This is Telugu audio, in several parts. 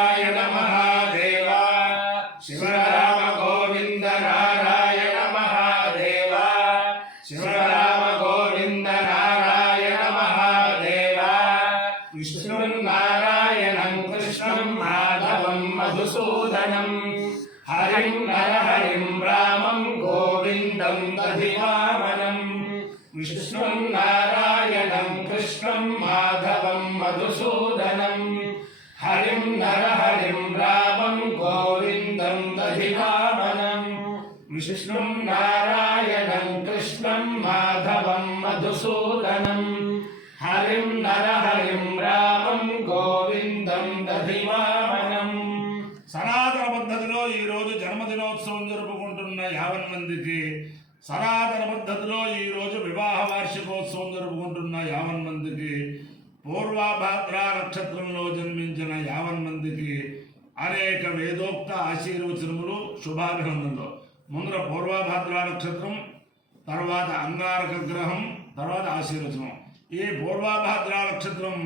महादेव शिवराम गोविंद नारायण महादेव शिवराम गोविंद नारायण महादेव विष्णु नारायणं कृष्णं माधवं मधुसूदनं हरिं नरहरिं रामं गोविंदं दधिवामनं विष्णु नारायणं कृष्णं माधवं मधुसूदनं हरिं नरहरिं रामं गोविंदं दधिवामनं विष्णु नारायणं कृष्णं माधवं मधुसूदनं हरिं नरहरिं रामं गोविंदं दधिवामनं। సనాతన పద్ధతిలో ఈరోజు జన్మదినోత్సవం జరుపుకుంటున్న 50 మందికి, సనాతన పద్ధతిలో ఈరోజు వివాహ వార్షికోత్సవం జరుపుకుంటున్న 50 మందికి, పూర్వభాద్ర నక్షత్రంలో జన్మించిన 50 మందికి అనేక వేదోక్త ఆశీర్వచనములు, శుభాభినందనలు. ముందర పూర్వభాద్ర నక్షత్రం, తర్వాత అంగారక గ్రహం, తర్వాత ఆశీర్వచనం. ఈ పూర్వభాద్ర నక్షత్రం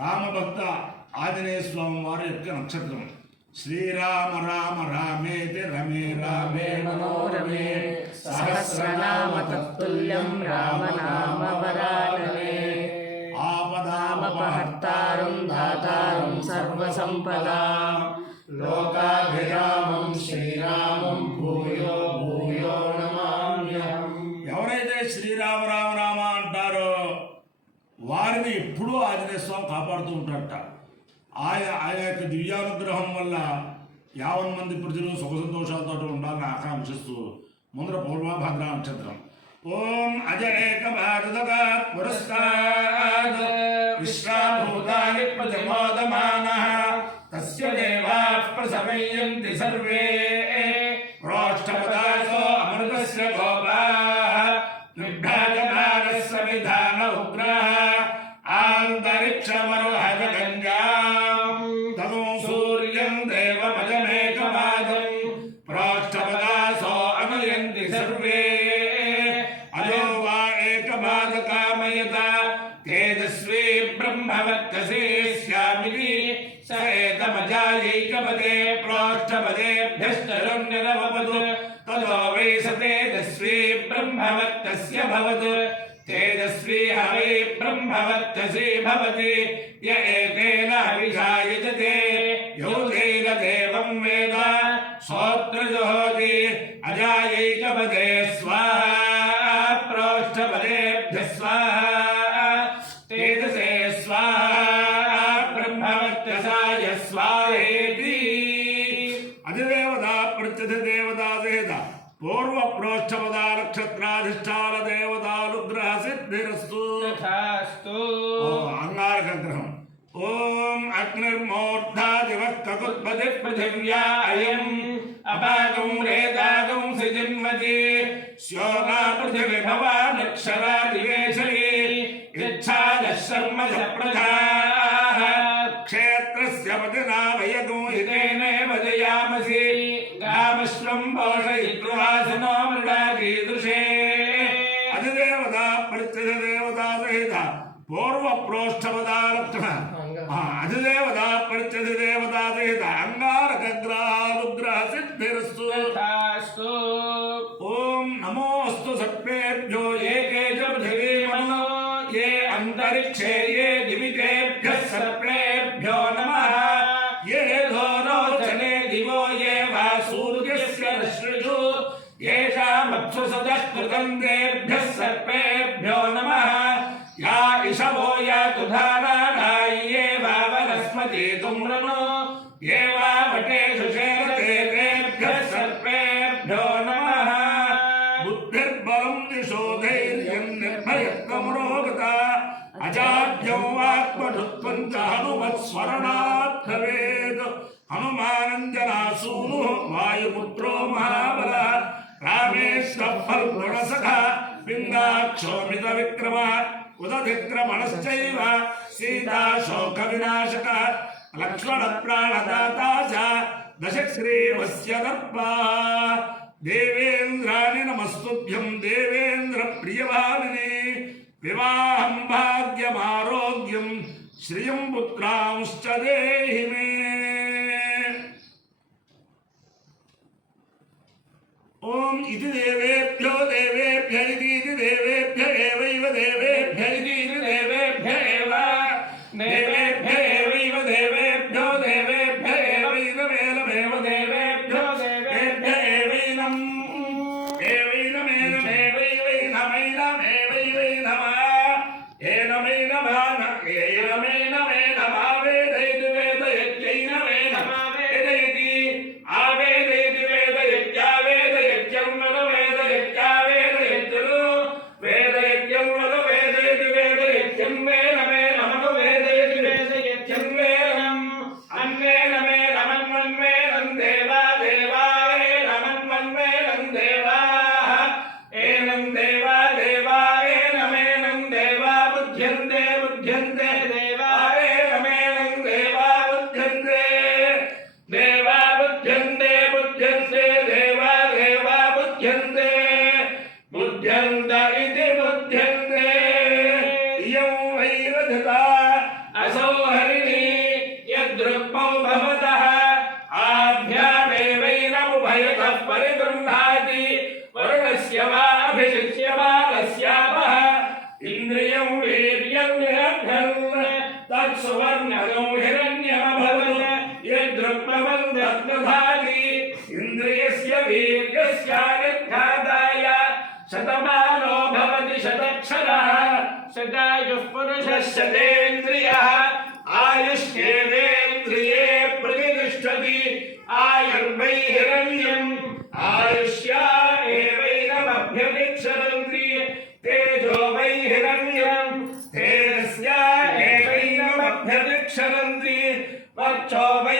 రామభక్త ఆంజనేయ స్వామి వారి యొక్క నక్షత్రం. శ్రీరామ రామ రామేతి రమే రామే మనోరమే సహస్రనామ తత్తుల్యం రామనామ వరాననే ఆపదామపహర్తారం దాతారం సర్వసంపదా లోకాభిరామం శ్రీరామం భూయో భూయో నమామ్యహం. ఎవరైతే శ్రీరామ రామ రామ అంటారో వారిని ఎప్పుడూ ఆంజనేయ స్వామి కాపాడుతూ ఉంటాడట. ఆయన యొక్క దివ్యానుగ్రహం వల్ల 50 మంది ప్రజలు సుఖ సంతోషాలతో ఉండాలని ఆకాంక్షిస్తూ ముందర పూర్వభద్ర నక్షత్రం. ఓం అజేక భారతగాత్ పురస్కారాద్ విశ్వాభూతాని ప్రతిమోదమానః తస్య దేవాః ప్రసమయంతి సర్వే ప్రోష్ఠపదాసో అమృతస్య గోపాః నిర్భాజమానస్య విధాన ఉగ్రః ఆంతరిక్షమరుహగంగాం తదో సూర్యం దేవమజమేకమాదం ప్రోష్ఠపదాసో అమయంతి సర్వే అజో వా ఏకమాదకామయత తేజస్వీ బ్రహ్మవర్చసే స్యామితి స ఏతమజాయైకపదే ప్రోష్ఠపదేభ్యశ్చరణ్యరవపదు తదో వై స తేజస్వీ బ్రహ్మవర్చస్య భవత్ तेजस्वी हवै ब्रह्मवर्चसी भवति य एतेन हविषा यजते यो तेन देवं वेद सोऽत्र जुहोति अजायैकपदे स्वाहा प्रोष्ठपदेभ्यः स्वाहा तेजसे स्वाहा ब्रह्मवर्चसाय स्वाहेति अधिदेवता प्रत्यधिदेवता सहित पूर्व प्रोष्ठपदा नक्षत्राधिष्ठान देवतानुग्रह सिद्धिरस्तु तथास्तु। अंगारक ग्रहम. ओम अग्निर्मूर्धा दिवक्तकुत्पति पृथिव्या अयम् अपागं रेदागं सिजिन्वति स्योगा पृथिवी भवानक्षरा दिवेशरी इच्छादः शर्म प्रधाः क्षेत्रस्य पतिना वयगो हितेनेव जयामसि गामश्वं पोषयित्वासनो मृडाकीदृशे अधिदेवता प्रत्यधिदेवता सहित पूर्व प्रोष्ठपदा लक्षण अधिदेवता प्रत्यधिदेवता सहित अंगारक ग्रहानुग्रह सिद्धिरस्तु तथास्तु। ओम नमोस्तु सर्वेभ्यो ये के च पृथिवीमनो ये अंतरिक्षे ये दिवितेभ्यः सर्वेभ्यो नमः ये घोरोचने दिवो ये वा सूर्यस्य रश्मिषु येषामक्षुसदः कृतं तेभ्यः सर्वेभ्यो नमः या इषवो यातु धाराणा ये वा वनस्पति तुम्रनो ये वा वटेषु शेरते तेभ्यः सर्वेभ्यो नमः बुद्धिर्बलं दिशो धैर्यं निर्भयत्वमरोगता अजाड्यं वाक्पटुत्वं च हनुमत्स्मरणात् भवेत् हनुमानञ्जनासूनुः वायुपुत्रो महाबलः रामेश्वरफल्गुणसखा बिन्दाक्षोमितविक्रमः उदधिक्रमणश्चैव सीताशोकविनाशकः लक्ष्मणप्राणदाता च दशग्रीवस्य दर्पा देवेन्द्राणि नमस्तुभ्यं देवेन्द्रप्रियभामिने विवाहं भाग्यमारोग्यं श्रियं पुत्रांश्च देहि मे। इति देवेभ्य एवैव देवेभ्य इति देवेभ्य एव देवेभ्य एवैव देवेभ्यो देवेभ्य एवैनमेव देवेभ्यो देवेभ्य एवैनम् एवैनमेनमेवैवैनमैनमेवैवैनमः एनमैनमेनमेनमेनमः वेदैति वेदयत्यैनमेनमः वेदयति आवेदयति वेदयत्यावेदयत्यं वद वेदयत्यावेदयत्यनु वेदयत्यं वद वेदयति वेदयत्यं वेनमेनमनु वेदयति वेदयत्यं वेनम् अन्वेनमेनमन्वन्वेनं देवा देवावेनमन्वन्वेनं देवाः एनं देवा देवा एनमेनं देवा बुध्यन्ते बुध्यन्ते देवा एनमेनं देवा बुध्यन्ते देवा बुध्यन्ते बुध्यन्ते देवा देवा बुध्यन्ते बुध्यन्त इति बुध्यन्ते इयं वैरधता असौ हरिणी यद्रुक्मौ भवतः आभ्यामेवैनमुभयतः परिगृह्णाति वरुणस्य वा अभिषिच्य बालस्यापः इन्द्रियं वीर्यं निरभ्यन् तत्सुवर्णगं हिरण्यमभवत् यद्रुक्मबन्धत्वधाति इन्द्रियस्य वीर्यस्यानिर्घाताय शतमानो भवति शतक्षरः शतायुः पुरुषः शतेन्द्रियः आयुष्येवेन्द्रिये प्रतिष्ठति आयुर्वै हिरण्यम् आयुष्या एवैनमभ्यतिक्षरन्ति तेजो वै हिरण्यम् तेजस्या एवैनमभ्यतिक्षरन्ति वर्चो वै